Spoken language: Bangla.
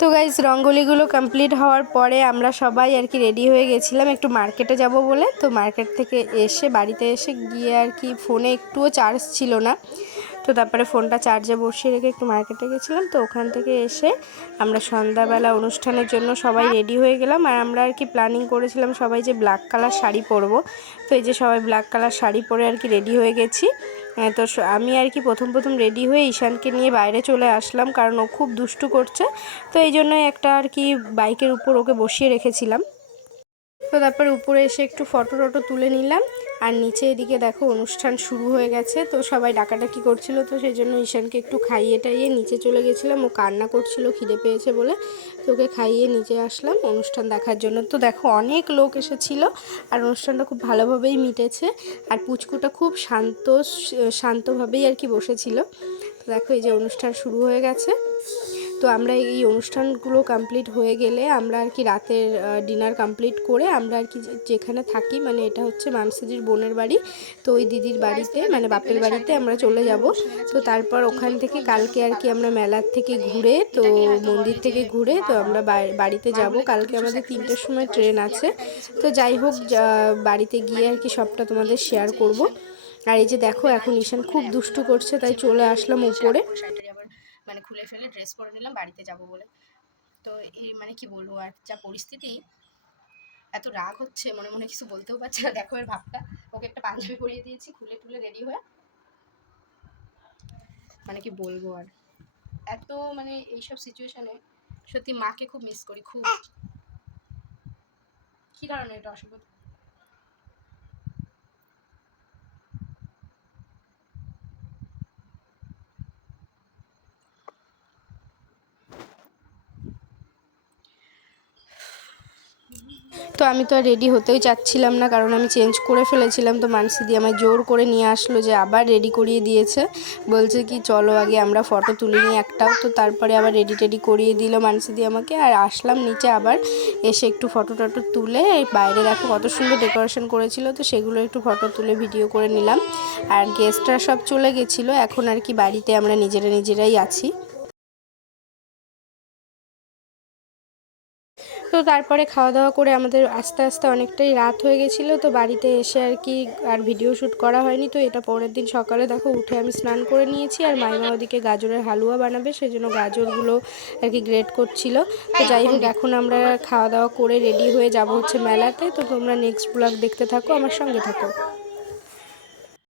তো গাইস রঙ্গোলিগুলো কমপ্লিট হওয়ার পরে আমরা সবাই আর কি রেডি হয়ে গেছিলাম একটু মার্কেটে যাব বলে। তো মার্কেট থেকে এসে বাড়িতে এসে গিয়ে আর কি ফোনে একটুও চার্জ ছিল না, তো তারপরে ফোনটা চার্জে বসিয়ে রেখে একটু মার্কেটে গেছিলাম। তো ওখান থেকে এসে আমরা সন্ধ্যাবেলা অনুষ্ঠানের জন্য সবাই রেডি হয়ে গেলাম। আর আমরা আর কি প্ল্যানিং করেছিলাম সবাই যে ব্ল্যাক কালার শাড়ি পরবো। তো এই যে সবাই ব্ল্যাক কালার শাড়ি পরে আর কি রেডি হয়ে গেছি। তো আমি আর কি প্রথম রেডি হয়ে ঈশানকে নিয়ে বাইরে চলে আসলাম, কারণ ও খুব দুষ্টু করছে। তো এই জন্যই একটা আর কি বাইকের উপর ওকে বসিয়ে রেখেছিলাম। তো তারপরে উপরে এসে একটু ফটো টটো তুলে নিলাম। আর নিচে এদিকে দেখো অনুষ্ঠান শুরু হয়ে গেছে, তো সবাই ডাকাডাকি করছিল। তো সেই জন্য ঈশানকে একটু খাইয়ে টাইয়ে নিচে চলে গেছিলাম। ও কান্না করছিল খিদে পেয়েছে বলে, তো ওকে খাইয়ে নিচে আসলাম অনুষ্ঠান দেখার জন্য। তো দেখো অনেক লোক এসেছিল আর অনুষ্ঠানটা খুব ভালোভাবেই মিটেছে। আর পুচকুটা খুব শান্তভাবেই আর কি বসেছিল। তো দেখো এই যে অনুষ্ঠান শুরু হয়ে গেছে। তো আমরা এই অনুষ্ঠানগুলো কমপ্লিট হয়ে গেলে আমরা আর কি রাতের ডিনার কমপ্লিট করে আমরা আর কি যেখানে থাকি, মানে এটা হচ্ছে মানসিদির বোনের বাড়ি, তো ওই দিদির বাড়িতে মানে বাপের বাড়িতে আমরা চলে যাব। তো তারপর ওখান থেকে কালকে আর কি আমরা মেলার থেকে ঘুরে, তো মন্দির থেকে ঘুরে তো আমরা বাড়িতে যাব। কালকে আমাদের 3টের সময় ট্রেন আছে। তো যাই হোক বাড়িতে গিয়ে আর কি সবটা তোমাদের শেয়ার করব। আর এই যে দেখো এখন ঈশান খুব দুষ্টু করছে, তাই চলে আসলাম উপরে। মানে খুলে ফেলে ড্রেস পরে নিলাম বাড়িতে যাব বলে। তো এই মানে কি বলবো, আর যা পরিস্থিতি, এত রাগ হচ্ছে মনে মনে কিছু বলতেও পারছে না। দেখো এর ভাবটা, ওকে একটা পাঞ্জাবি পরিয়ে দিয়েছি খুলে টুলে রেডি হয়ে, মানে কি বলবো আর। এত মানে এইসব সিচুয়েশনে সত্যি মাকে খুব মিস করি, খুব। কি কারণে এটা অসুবিধা? তো আমি তো আর রেডি হতেই চাচ্ছিলাম না, কারণ আমি চেঞ্জ করে ফেলেছিলাম। তো মানসিদি আমায় জোর করে নিয়ে আসলো, যে আবার রেডি করিয়ে দিয়েছে। বলছে কি চলো আগে আমরা ফটো তুলে নিই একটাও। তো তারপরে আবার রেডি টেডি করিয়ে দিল মানসিদি আমাকে। আর আসলাম নিচে আবার, এসে একটু ফটো টটো তুলে বাইরে দেখো কত সুন্দর ডেকোরেশন করেছিল, তো সেগুলো একটু ফটো তুলে ভিডিও করে নিলাম। আর গেস্টরা সব চলে গেছিলো, এখন আর কি বাড়িতে আমরা নিজেরাই আছি। তো তারপরে খাওয়া দাওয়া করে আমাদের আস্তে আস্তে অনেকটাই রাত হয়ে গেছিলো। তো বাড়িতে এসে আর কি আর ভিডিও শ্যুট করা হয়নি। তো এটা পরের দিন সকালে দেখো উঠে আমি স্নান করে নিয়েছি। আর মাইমা ওদিকে গাজরের হালুয়া বানাবে, সেজন্য গাজরগুলো আর কি গ্রেট করছিল। তো যাই হোক এখন আমরা খাওয়া দাওয়া করে রেডি হয়ে যাব হচ্ছে মেলাতে। তো তোমরা নেক্সট ব্লগ দেখতে থাকো, আমার সঙ্গে থাকো।